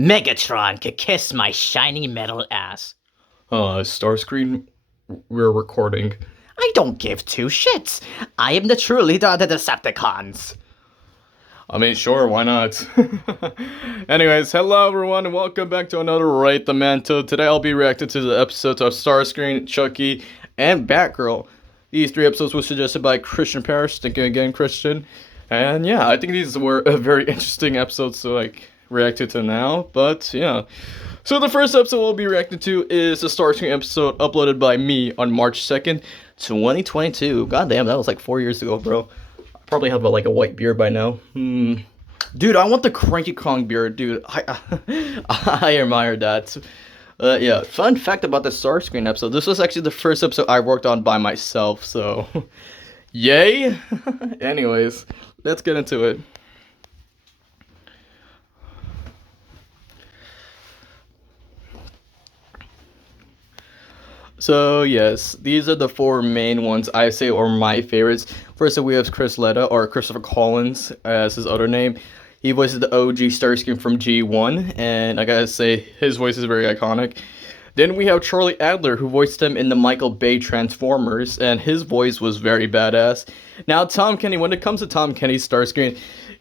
Megatron could kiss my shiny metal ass. Starscream, we're recording. I don't give two shits. I am the true leader of the Decepticons. I mean, sure, why not? Anyways, hello everyone, and welcome back to another Rate the Mantle. Today I'll be reacting to the episodes of Starscream, Chucky, and Batgirl. These three episodes were suggested by Christian Parrish. Thank you again, Christian. And yeah, I think these were very interesting episodes to react to now. But yeah. So the first episode we'll be reacting to is the Starscream episode uploaded by me on March 2nd, 2022. God damn, that was like 4 years ago, bro. I probably have a white beard by now. Dude, I want the Cranky Kong beard, dude. I admire that. Yeah, fun fact about the Starscream episode. This was actually the first episode I worked on by myself, so yay! Anyways, let's get into it. So yes, these are the four main ones I say are my favorites. First up, we have Chris Letta, or Christopher Collins as his other name. He voices the OG Starscream from G1, and I gotta say, his voice is very iconic. Then we have Charlie Adler, who voiced him in the Michael Bay Transformers, and his voice was very badass. Now, Tom Kenny, when it comes to Tom Kenny's Starscream,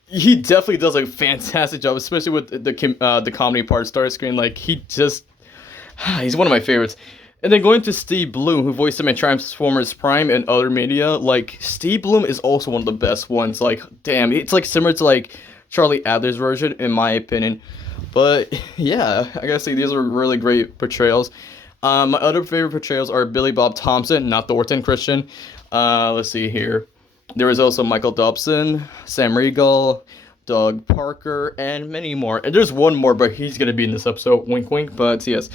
he definitely does a fantastic job, especially with the comedy part of Starscream. Like, he's one of my favorites. And then going to Steve Bloom, who voiced him in Transformers Prime and other media, like, Steve Bloom is also one of the best ones. Like, damn, it's like similar to like Charlie Adler's version, in my opinion. But yeah, I gotta say, these are really great portrayals. My other favorite portrayals are Billy Bob Thompson, not Thornton Christian. Let's see here. There was also Michael Dobson, Sam Riegel, Doug Parker, and many more. And there's one more, but he's gonna be in this episode. Wink, wink. But yes.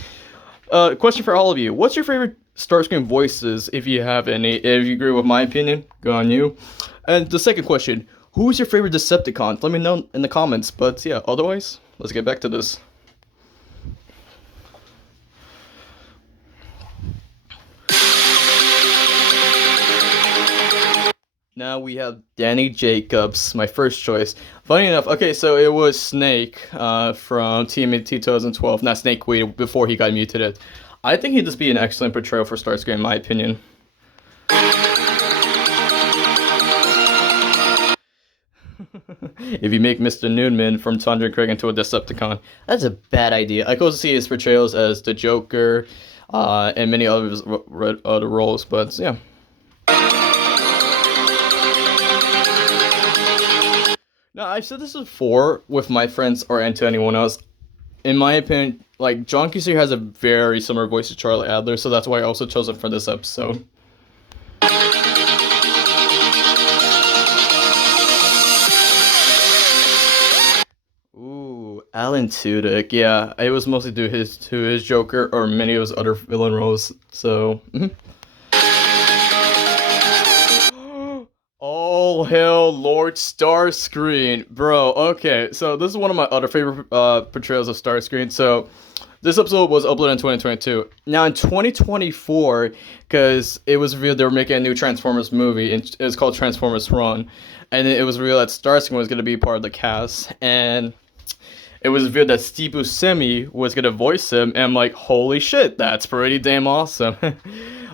Question for all of you. What's your favorite Starscream voices, if you have any? If you agree with my opinion, go on you. And the second question, who's your favorite Decepticon? Let me know in the comments. But yeah, otherwise, let's get back to this. Now we have Danny Jacobs, my first choice. Funny enough, okay, so it was Snake from TMNT 2012, not Snake Quaid, before he got mutated. I think he'd just be an excellent portrayal for Starscream, in my opinion. If you make Mr. Noonman from Tundra Craig into a Decepticon, that's a bad idea. I could also see his portrayals as the Joker and many other roles, but yeah. Now, I've said this before with my friends or and to anyone else. In my opinion, like, John Cusack has a very similar voice to Charlie Adler, so that's why I also chose him for this episode. Ooh, Alan Tudyk. Yeah, it was mostly due to his Joker or many of his other villain roles. So. Oh, hell, Lord Starscream. Bro, okay, so this is one of my other favorite portrayals of Starscream. So, this episode was uploaded in 2022. Now, in 2024, because it was revealed they were making a new Transformers movie, and it was called Transformers Run, and it was revealed that Starscream was going to be part of the cast, and it was revealed that Steve Buscemi was going to voice him, and I'm like, holy shit, that's pretty damn awesome.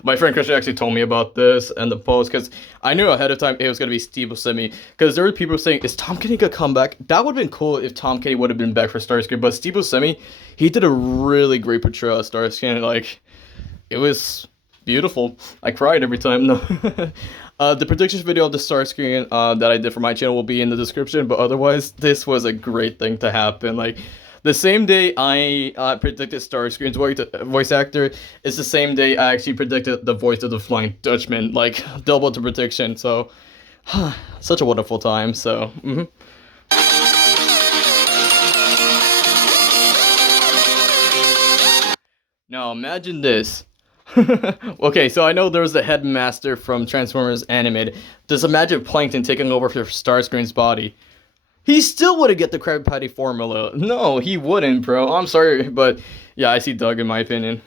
My friend Christian actually told me about this and the post, because I knew ahead of time it was going to be Steve Buscemi, because there were people saying, is Tom Kenny going to come back? That would have been cool if Tom Kenny would have been back for Starscream, but Steve Buscemi, he did a really great portrayal of Starscream. Like, it was beautiful. I cried every time. No. The predictions video of the Starscream that I did for my channel will be in the description, but otherwise, this was a great thing to happen. Like, the same day I predicted Starscream's voice actor is the same day I actually predicted the voice of the Flying Dutchman. Like, double the prediction. So, such a wonderful time. So, Now imagine this. Okay, so I know there was the headmaster from Transformers Animated. Just imagine Plankton taking over for Starscream's body. He still wouldn't get the Krabby Patty formula. No, he wouldn't, bro. I'm sorry, but yeah, I see Doug in my opinion.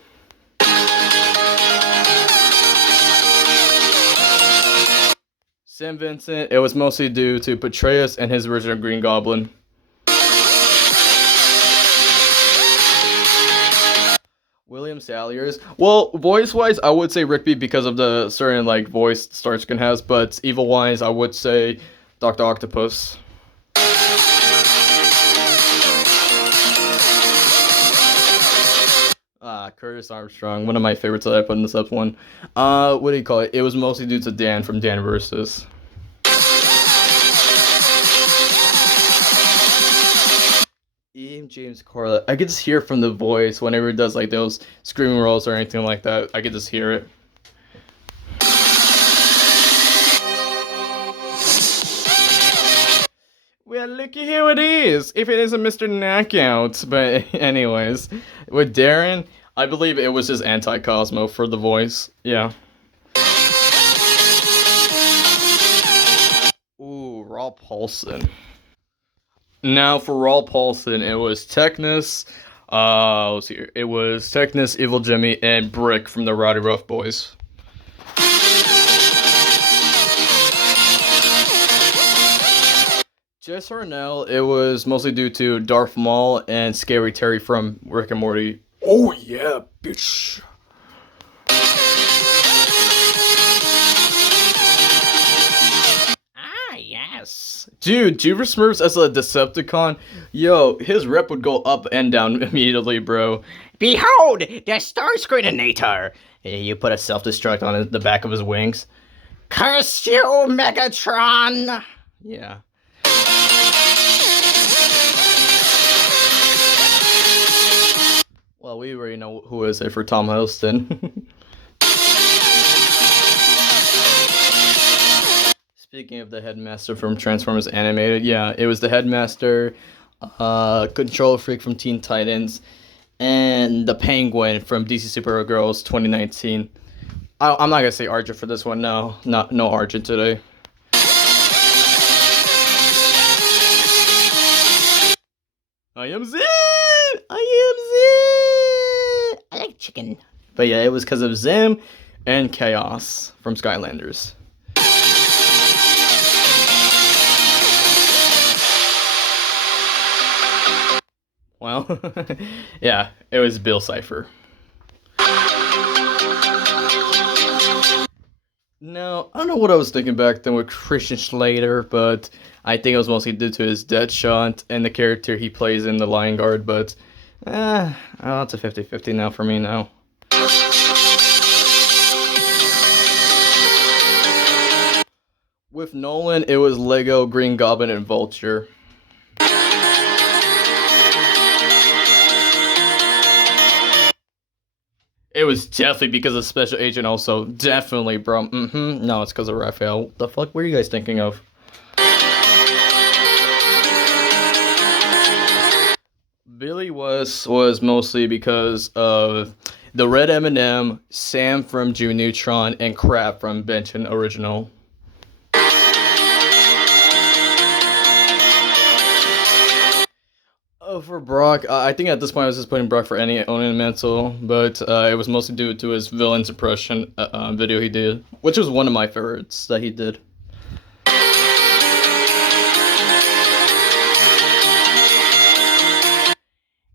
Sam Vincent, it was mostly due to Petraeus and his version of Green Goblin. Tim Salyers. Well, voice-wise, I would say Rigby because of the certain like voice Starscream has, but evil-wise, I would say Doctor Octopus. Curtis Armstrong, one of my favorites that I put in this up one. What do you call it? It was mostly due to Dan from Dan Versus. Ian James Corlett. I could just hear from the voice whenever it does like those screaming rolls or anything like that. I could just hear it. Well, looky who it is. If it isn't Mr. Knockout. But anyways, with Darren, I believe it was his anti-Cosmo for the voice. Yeah. Ooh, Raw Paulson. Now for Raw Paulson, it was Technus. Let's see here. It was Technus, Evil Jimmy, and Brick from the Rowdy Rough Boys. Jess Harnell, it was mostly due to Darth Maul and Scary Terry from Rick and Morty. Oh yeah, bitch. Yes. Dude, Juver Smurfs as a Decepticon, yo, his rep would go up and down immediately, bro. Behold, the Starscreaminator. You put a self-destruct on the back of his wings. Curse you, Megatron. Yeah. Well, we already know who is it for Tom Hiddleston. Speaking of the Headmaster from Transformers Animated, yeah, it was the Headmaster, Control Freak from Teen Titans, and the Penguin from DC Superhero Girls 2019. I'm not gonna say Argent for this one. No Argent today. I am Zim! I like chicken. But yeah, it was because of Zim and Chaos from Skylanders. Well, yeah, it was Bill Cipher. No, I don't know what I was thinking back then with Christian Slater, but I think it was mostly due to his Deadshot and the character he plays in The Lion Guard, but it's a 50-50 now for me now. With Nolan, it was Lego, Green Goblin, and Vulture. It was definitely because of Special Agent also. Definitely, bro. No, it's because of Raphael. What the fuck were you guys thinking of? Billy was mostly because of the Red M&M, Sam from Jimmy Neutron, and Crap from Benton Original. Oh, for Brock, I think at this point I was just putting Brock for any owning mantle, but it was mostly due to his villain's impression video he did, which was one of my favorites that he did.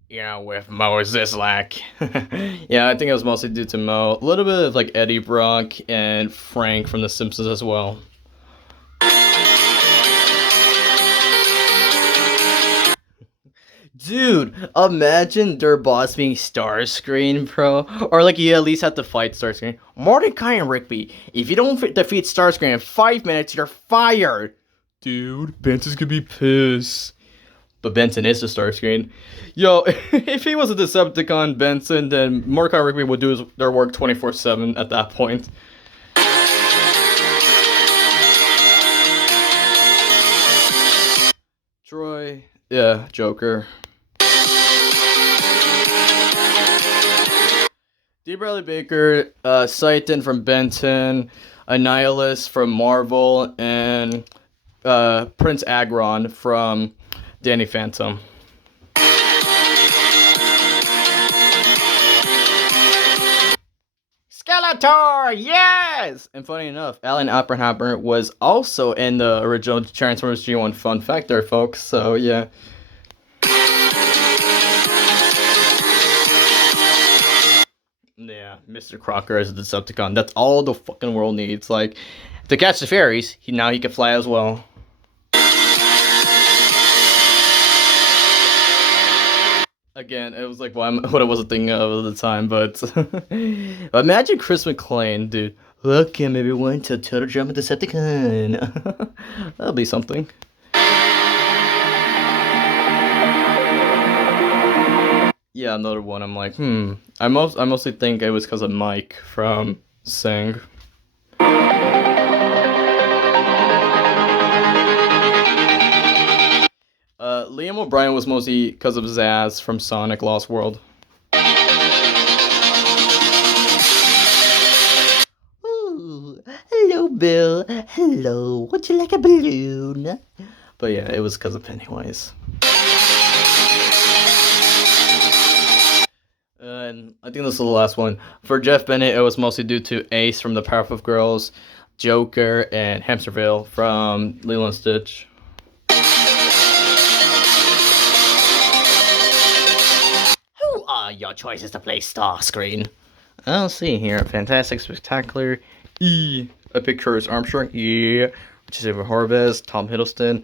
Yeah, with Mo Zizlak. Yeah, I think it was mostly due to Mo. A little bit of like Eddie Brock and Frank from The Simpsons as well. Dude, imagine their boss being Starscream, bro. Or like you at least have to fight Starscream. Mordecai and Rigby, if you don't defeat Starscream in 5 minutes, you're fired. Dude, Benton's gonna be pissed. But Benton is the Starscream. Yo, if he was a Decepticon Benson, then Mordecai and Rigby would do their work 24/7 at that point. Troy, yeah, Joker. D. Bradley Baker, Satan from Benton, Annihilus from Marvel, and Prince Agron from Danny Phantom. Skeletor, yes! And funny enough, Alan Oppenheimer was also in the original Transformers G1. Fun fact there, folks. So, yeah. Mr. Crocker as a Decepticon. That's all the fucking world needs. Like, to catch the fairies, now he can fly as well. Again, it was like what I wasn't thinking of at the time, but imagine Chris McClane, dude. Welcome everyone to Turtle Drama Decepticon. That'll be something. Yeah, another one. I'm like, I mostly think it was because of Mike from Sing. Liam O'Brien was mostly because of Zaz from Sonic Lost World. Ooh, hello, Bill. Hello. Would you like a balloon? But yeah, it was because of Pennywise. And I think this is the last one. For Jeff Bennett, it was mostly due to Ace from the Powerpuff Girls, Joker, and Hamsterville from Lilo and Stitch. Who are your choices to play Starscream? I'll see here. Fantastic, Spectacular, Epic Curtis Armstrong, Joseph Harvest, Tom Hiddleston,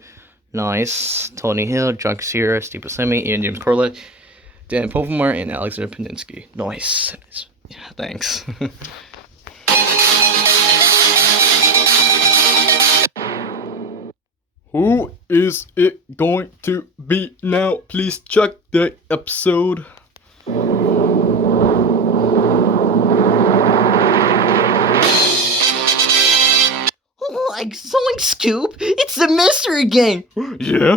nice, Tony Hill, John Cassier, Steve Buscemi, Ian James Corlett, Dan Povemar, and Alexander Paninsky. Nice. Yeah, thanks. Who is it going to be now? Please check the episode. Oh, like Zoink Scoop! It's the mystery game! Yeah!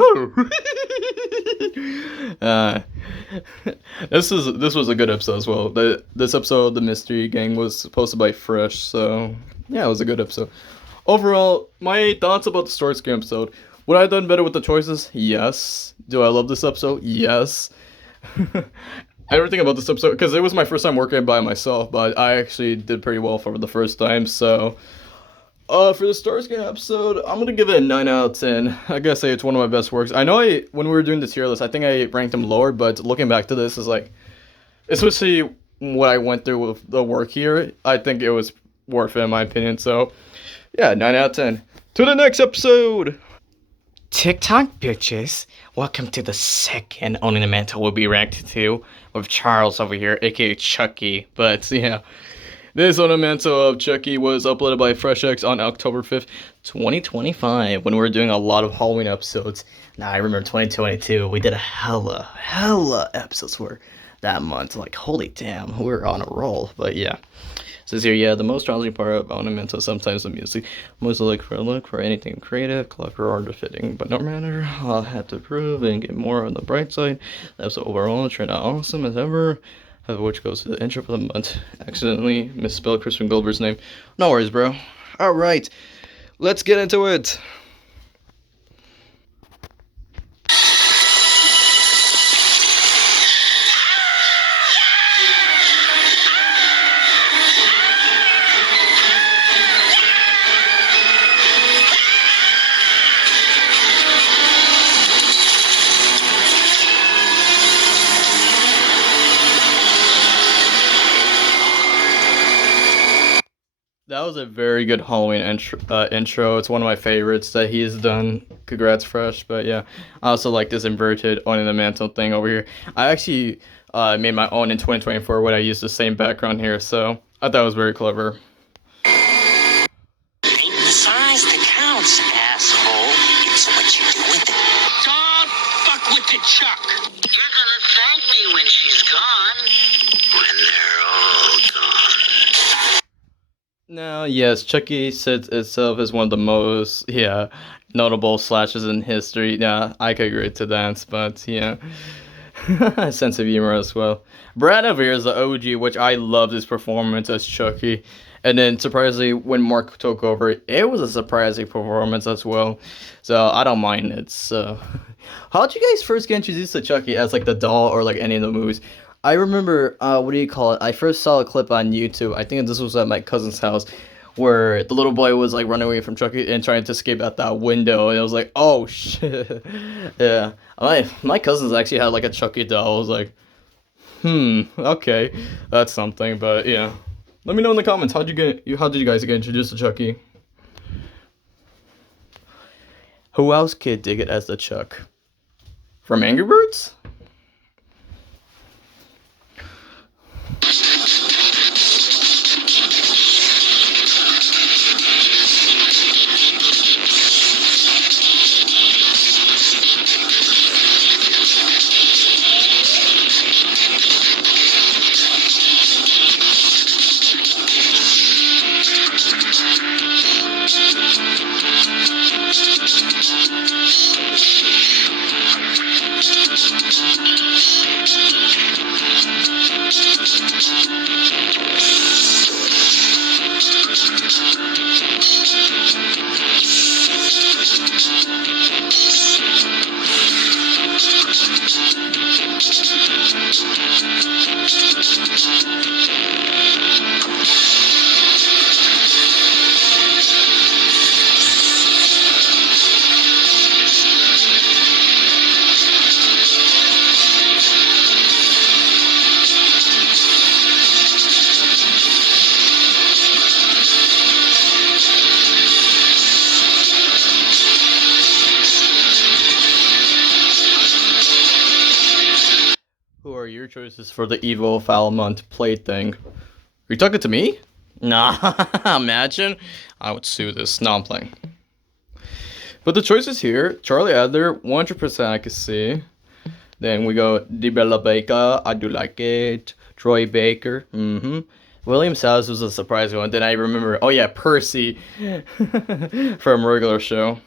This was a good episode as well. This episode, the mystery gang, was posted by Fresh, so yeah, it was a good episode. Overall, my thoughts about the Starscream episode. Would I have done better with the choices? Yes. Do I love this episode? Yes. Everything about this episode, because it was my first time working by myself, but I actually did pretty well for the first time, so for the Starscream episode, I'm gonna give it a 9 out of 10. I gotta say it's one of my best works. I know when we were doing the tier list, I think I ranked him lower, but looking back to this is like, especially what I went through with the work here, I think it was worth it in my opinion. So yeah, 9 out of 10. To the next episode. TikTok bitches, welcome to the second Owning the Mantle we'll be reacting to with Charles over here, aka Chucky. But yeah, this Owning the Mantle of Chucky was uploaded by FreshX on October 5th, 2025, when we were doing a lot of Halloween episodes. Now I remember 2022, we did a hella episodes for that month. Like, holy damn, we're on a roll. But yeah. Says here, yeah, the most challenging part of Ornamental is sometimes the music. Mostly look for anything creative, clever, or fitting. But no matter, I'll have to prove and get more on the bright side. That's overall turned out awesome as ever. Which goes to the intro for the month. Accidentally misspelled Crispin Glover's name. No worries, bro. Alright, let's get into it. That was a very good Halloween intro. It's one of my favorites that he has done. Congrats, Fresh. But yeah, I also like this inverted Owning the Mantle thing over here. I actually made my own in 2024 when I used the same background here, so I thought it was very clever. Ain't the size that counts, asshole. It's what you do with it. Don't fuck with the Chuck. You're gonna thank me when she's gone. When they're all gone. Now, yes, Chucky sets itself as one of the most, notable slashes in history. Yeah, I could agree to that, but yeah. Sense of humor as well. Brad over here is the OG, which I loved his performance as Chucky. And then, surprisingly, when Mark took over, it was a surprising performance as well. So, I don't mind it. So, how'd you guys first get introduced to Chucky as, like, the doll or, like, any of the movies? I remember, I first saw a clip on YouTube. I think this was at my cousin's house, where the little boy was, like, running away from Chucky and trying to escape out that window. And it was like, oh, shit. Yeah. My cousins actually had, like, a Chucky doll. I was like, okay. That's something, but, yeah. Let me know in the comments, how did you guys get introduced to Chucky? Who else could dig it as the Chuck? From Angry Birds? Who are your choices for the Evil Falmont plaything? Are you talking to me? Nah, imagine. I would sue this. No, I'm playing. But the choices here, Charlie Adler, 100% I can see. Then we go DeBella Baker, I do like it. Troy Baker, William Sass was a surprising one. Then I remember, oh yeah, Percy from Regular Show.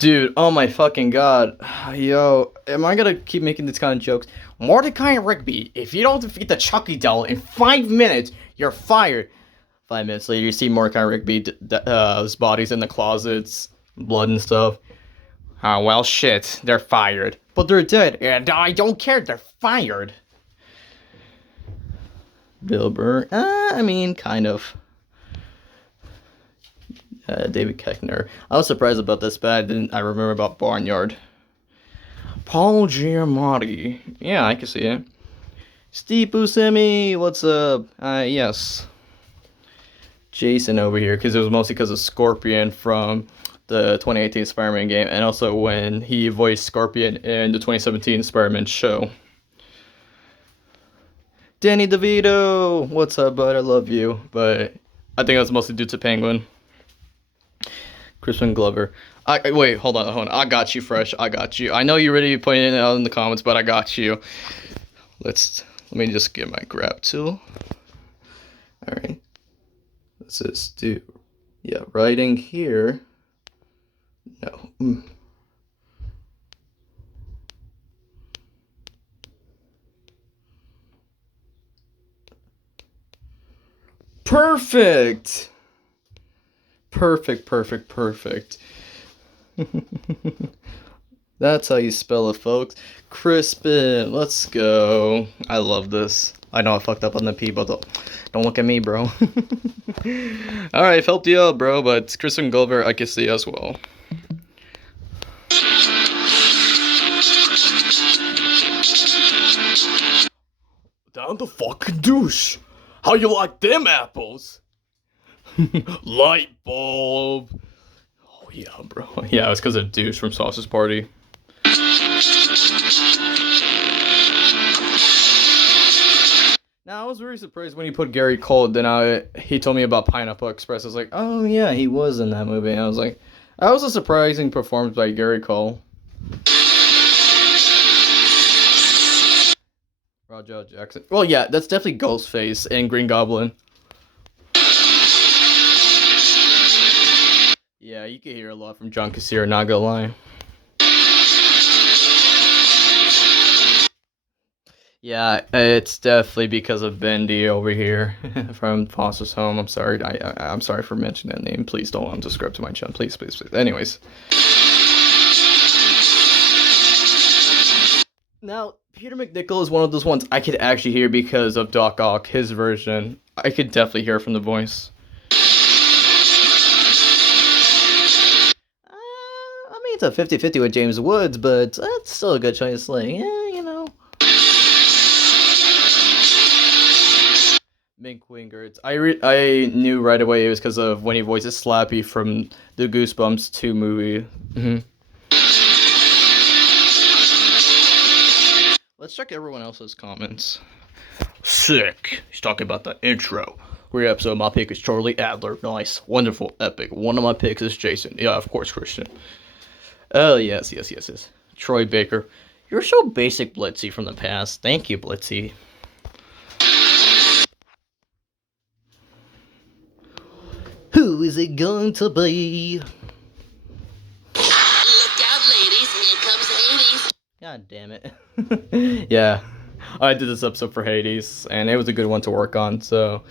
Dude, oh my fucking god. Yo, am I gonna keep making these kind of jokes? Mordecai Rigby, if you don't defeat the Chucky doll in 5 minutes, you're fired. 5 minutes later, you see Mordecai Rigby, his body's in the closets, blood and stuff. Oh, well, shit, they're fired. But they're dead, and I don't care, they're fired. Bill Burr, I mean, kind of. David Koechner. I was surprised about this, but I remember about Barnyard. Paul Giamatti. Yeah, I can see it. Steve Buscemi, what's up? Yes. Jason over here, because it was mostly because of Scorpion from the 2018 Spider-Man game, and also when he voiced Scorpion in the 2017 Spider-Man show. Danny DeVito, what's up, bud? I love you, but I think that's mostly due to Penguin. Crispin Glover. Wait, hold on. I got you, Fresh. I got you. I know you're already putting it out in the comments, but I got you. Let me just get my grab tool. All right. Let's just do, yeah, writing here. No. Perfect. Perfect. That's how you spell it, folks. Crispin, let's go. I love this. I know I fucked up on the P, but don't look at me, bro. Alright, helped you out, bro, but Crispin Glover, I can see as well. Down the fucking douche. How you like them apples? Light bulb. Oh yeah, bro. Yeah, it's because of douche from Sausage Party. Now I was very surprised when he put Gary Cole. Then he told me about Pineapple Express. I was like, oh yeah, he was in that movie. And I was like, that was a surprising performance by Gary Cole. Roger Jackson. Well, yeah, that's definitely Ghostface and Green Goblin. Yeah, you can hear a lot from John Cassier, not gonna lie. Yeah, it's definitely because of Bendy over here from Foster's Home. I'm sorry, I'm sorry for mentioning that name. Please don't unsubscribe to my channel, please. Anyways. Now, Peter McNichol is one of those ones I could actually hear because of Doc Ock, his version. I could definitely hear from the voice. I mean, it's a 50-50 with James Woods, but that's still a good choice. Like, yeah, you know. Nick Wingert. I knew right away it was because of when he voices Slappy from the Goosebumps 2 movie. Let's check everyone else's comments. Sick. He's talking about the intro. Great episode. My pick is Charlie Adler. Nice. Wonderful. Epic. One of my picks is Jason. Yeah, of course, Christian. Oh, yes. Troy Baker. You're so basic, Blitzy, from the past. Thank you, Blitzy. Who is it going to be? Look out, ladies. Here comes Hades. God damn it. Yeah. I did this episode for Hades, and it was a good one to work on, so...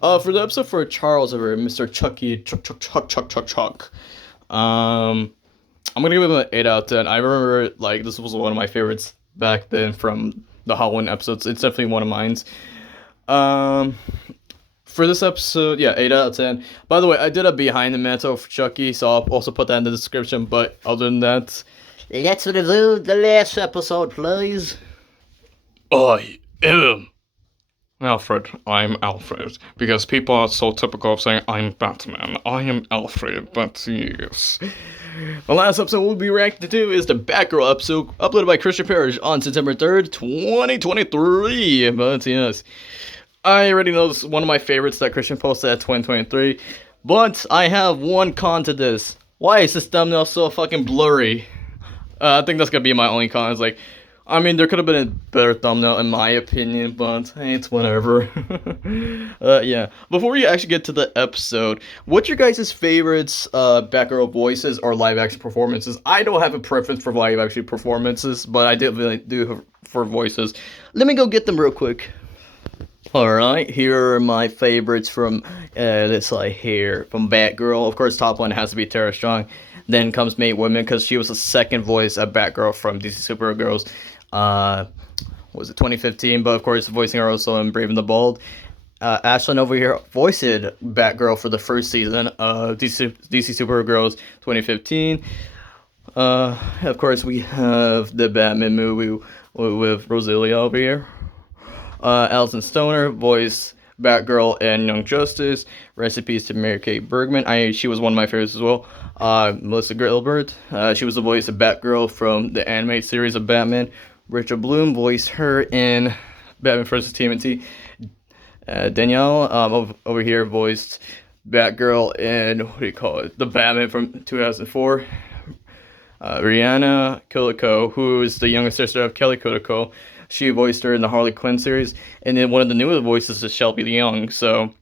for the episode for Charles over Mr. Chucky, Chuck. I'm gonna give him an 8 out of 10. I remember, like, this was one of my favorites back then from the Halloween episodes. It's definitely one of mine. For this episode, yeah, 8 out of 10. By the way, I did a behind the mantle for Chucky, so I'll also put that in the description, but other than that... Let's review the last episode, please. I am Alfred. I'm Alfred. Because people are so typical of saying I'm Batman. I am Alfred, but yes. The last episode we'll be reacting to is the Batgirl episode, uploaded by Christian Parrish on September 3rd, 2023. But yes, I already know this is one of my favorites that Christian posted at 2023. But I have one con to this. Why is this thumbnail so fucking blurry? I think that's gonna be my only con. It's like, I mean, there could have been a better thumbnail in my opinion, but hey, it's whatever. Yeah. Before we actually get to the episode, what's your guys' favorites Batgirl voices or live action performances? I don't have a preference for live action performances, but I do for voices. Let me go get them real quick. Alright, here are my favorites from this side here, from Batgirl. Of course, top one has to be Tara Strong. Then comes May Woman, because she was the second voice of Batgirl from DC Superheroes. Was it 2015? But of course, voicing her also in Brave and the Bold. Ashlyn over here voiced Batgirl for the first season of DC Superheroes 2015. Of course, we have the Batman movie with Rosalia over here. Alison Stoner voiced Batgirl and Young Justice. Recipes to Mary Kate Bergman. She was one of my favorites as well. Melissa Gilbert. She was the voice of Batgirl from the animated series of Batman. Richard Bloom voiced her in Batman vs. TMNT. Danielle over here voiced Batgirl in, the Batman from 2004. Rihanna Killico, who is the younger sister of Kelly Killico. She voiced her in the Harley Quinn series. And then one of the newest voices is Shelby Young. So,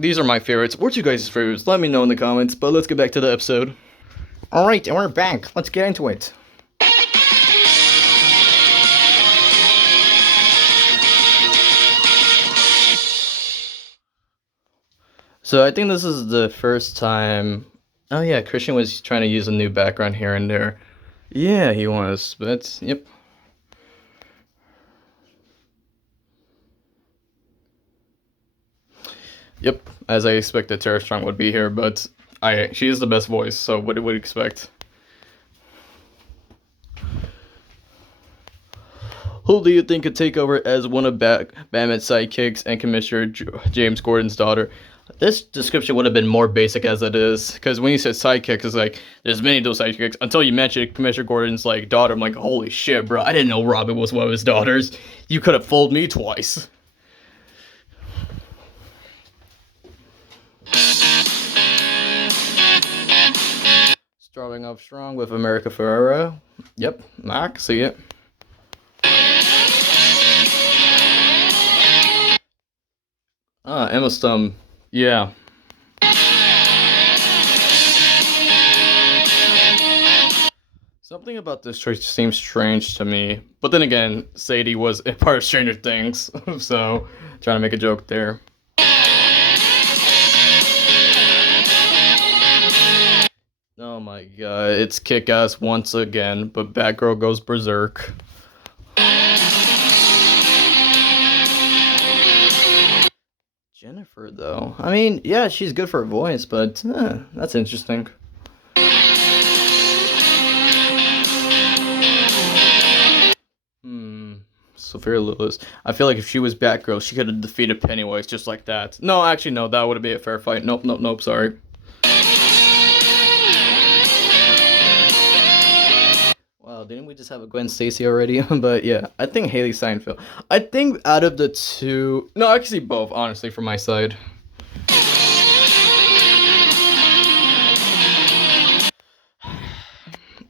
these are my favorites. What's your guys' favorites? Let me know in the comments. But let's get back to the episode. Alright, and we're back. Let's get into it. So I think this is the first time... Oh yeah, Christian was trying to use a new background here and there. Yeah, he was. But, yep. Yep, as I expected, Tara Strong would be here, but she is the best voice, so what would you expect? Who do you think could take over as one of Batman's sidekicks and Commissioner James Gordon's daughter? This description would have been more basic as it is, because when you said sidekicks, it's like, there's many of those sidekicks, until you mentioned Commissioner Gordon's, like, daughter. I'm like, holy shit, bro, I didn't know Robin was one of his daughters. You could have fooled me twice. Starting off strong with America Ferrera. Yep, Mac, see it. Emma Stone. Yeah. Something about this choice seems strange to me. But then again, Sadie was a part of Stranger Things. So, trying to make a joke there. Oh my god, it's Kick-Ass once again, but Batgirl goes berserk. Jennifer, though. I mean, yeah, she's good for her voice, but that's interesting. Sophia Lillis. I feel like if she was Batgirl, she could have defeated Pennywise just like that. No, actually, no, that would have been a fair fight. Nope, nope, nope, sorry. Wow, didn't we just have a Gwen Stacy already? But yeah, I think Haley Steinfeld. I think out of the two... No, I can see both, honestly, from my side.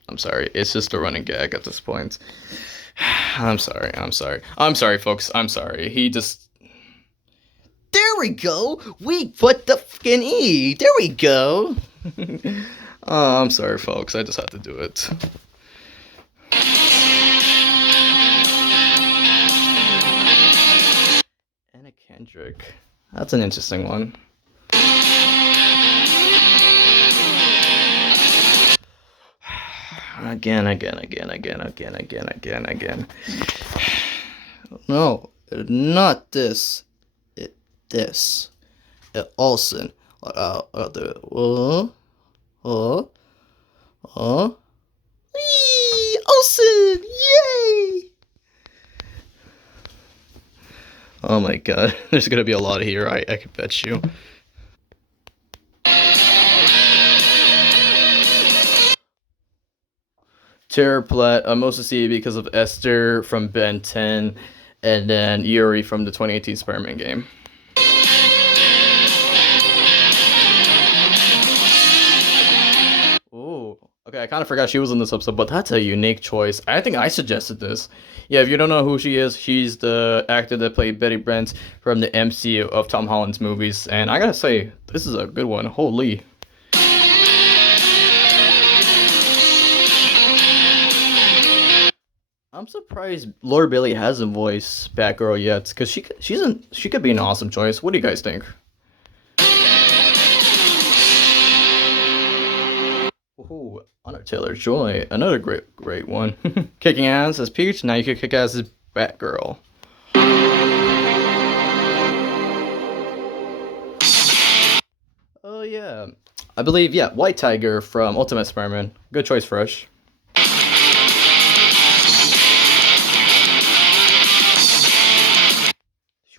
I'm sorry, it's just a running gag at this point. I'm sorry, folks, I'm sorry. He just... There we go! We put the fucking E! There we go! Oh, I'm sorry, folks, I just had to do it. Anna Kendrick. That's an interesting one. Again. No, not this. This. Olsen. Whee! Olsen! Yay! Oh my god, there's gonna be a lot here, I can bet you. Tara Platt, mostly see because of Esther from Ben 10, and then Yuri from the 2018 Spider-Man game. Ooh, okay, I kind of forgot she was in this episode, but that's a unique choice. I think I suggested this. Yeah, if you don't know who she is, she's the actor that played Betty Brant from the MCU of Tom Holland's movies, and I gotta say, this is a good one. Holy. I'm surprised Laura Bailey hasn't voiced Batgirl yet, because she could be an awesome choice. What do you guys think? Ooh, Anna Taylor-Joy, another great one. Kicking ass as Peach, now you can kick ass as Batgirl. Oh yeah, I believe White Tiger from Ultimate Spider-Man. Good choice, Fresh.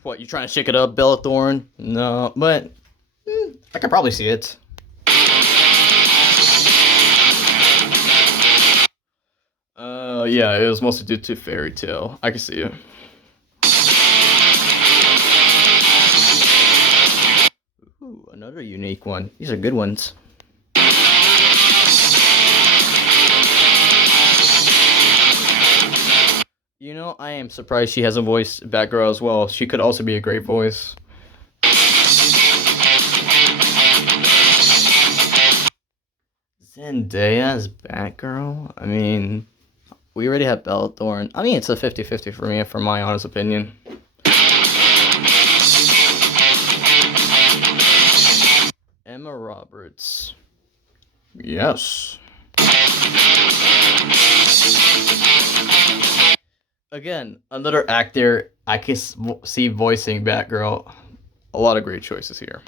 What, you trying to shake it up, Bella Thorne? No, but I could probably see it. Yeah, it was mostly due to Fairy Tale. I can see it. Ooh, another unique one. These are good ones. You know, I am surprised she hasn't voiced Batgirl as well. She could also be a great voice. Zendaya as Batgirl? I mean, we already have Bella Thorne. I mean, it's a 50-50 for me, for my honest opinion. Emma Roberts. Yes. Again, another actor I can see voicing Batgirl. A lot of great choices here.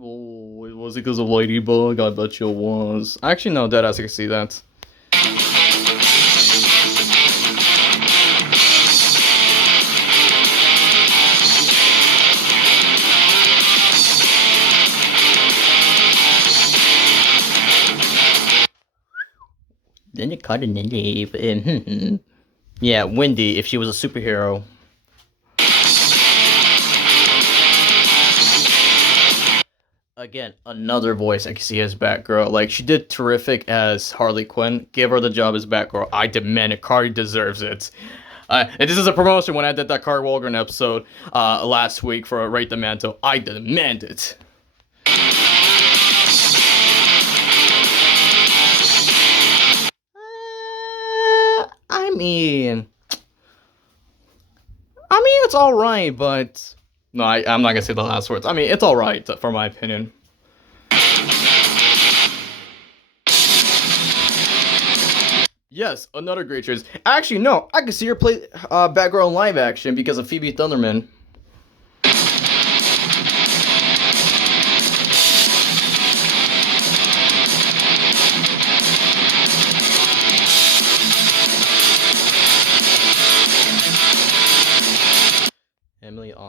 Oh, was it because of Ladybug? I bet you it was. Actually, no, deadass, I can see that. Then you cut it in the yeah, Wendy, if she was a superhero. Again, another voice I can see as Batgirl. Like, she did terrific as Harley Quinn. Give her the job as Batgirl. I demand it. Cardi deserves it. And this is a promotion when I did that Cardi Walgren episode last week for Rate the Mantle. I demand it. I mean, it's alright, but... No, I'm not gonna say the last words. I mean, it's alright, for my opinion. Yes, another great choice. Actually, no, I can see her play Batgirl in live action because of Phoebe Thunderman.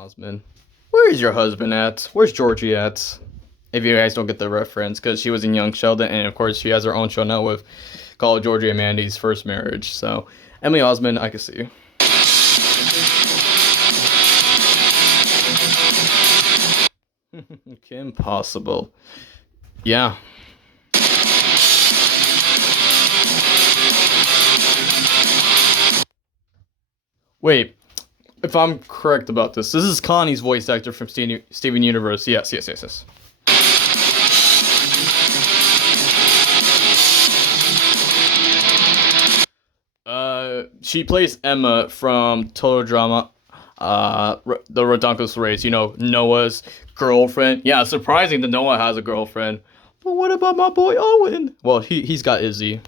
Osmond. Where's your husband at? Where's Georgie at? If you guys don't get the reference, because she was in Young Sheldon, and of course she has her own show now with called Georgie and Mandy's First Marriage. So Emily Osmond, I can see you. Kim Possible. Yeah. Wait, if I'm correct about this is Connie's voice actor from Steven Universe. Yes. She plays Emma from Total Drama, the Redonkulous Race. You know, Noah's girlfriend. Yeah, surprising that Noah has a girlfriend. But what about my boy Owen? Well, he's got Izzy.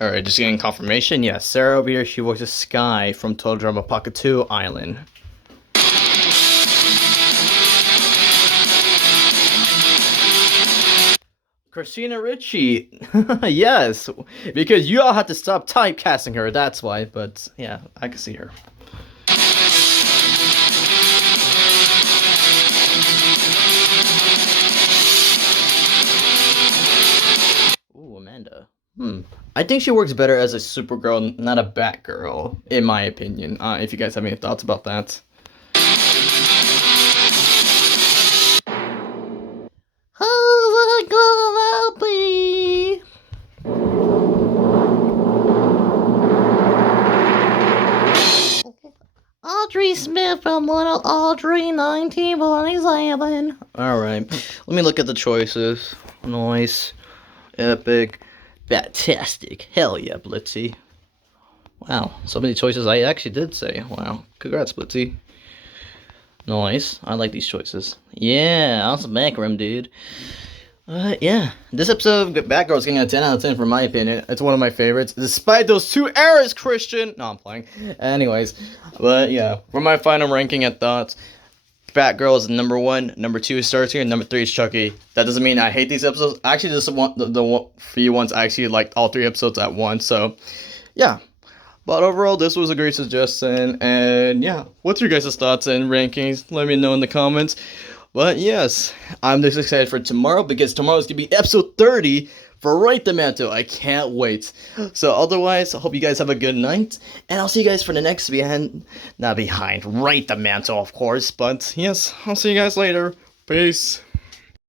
Alright, just getting confirmation. Yes, Sarah over here, she voices Sky from Total Drama Pocket 2 Island. Christina Ricci. Yes, because you all have to stop typecasting her, that's why. But yeah, I can see her. Ooh, Amanda. I think she works better as a Supergirl, not a Batgirl, in my opinion. If you guys have any thoughts about that. Audrey Smith from Little Audrey 1947. Alright, let me look at the choices. Nice. Epic. Fantastic. Hell yeah, Blitzy. Wow, so many choices I actually did say. Wow, congrats, Blitzy. Nice. I like these choices. Yeah, awesome backroom, dude. Yeah. This episode of Batgirl is getting a 10 out of 10 for my opinion. It's one of my favorites, despite those 2 errors, Christian! No, I'm playing. Anyways, but yeah, for my final ranking and thoughts, Batgirl is number 1, number 2 is Starscream, and number 3 is Chucky. That doesn't mean I hate these episodes. I actually just want the few ones I actually liked all 3 episodes at once, so yeah. But overall, this was a great suggestion, and yeah, what's your guys' thoughts and rankings? Let me know in the comments. But yes, I'm just excited for tomorrow, because tomorrow is going to be episode 30 for Right the Mantle. I can't wait. So otherwise, I hope you guys have a good night, and I'll see you guys for the next Right the Mantle, of course. But yes, I'll see you guys later. Peace.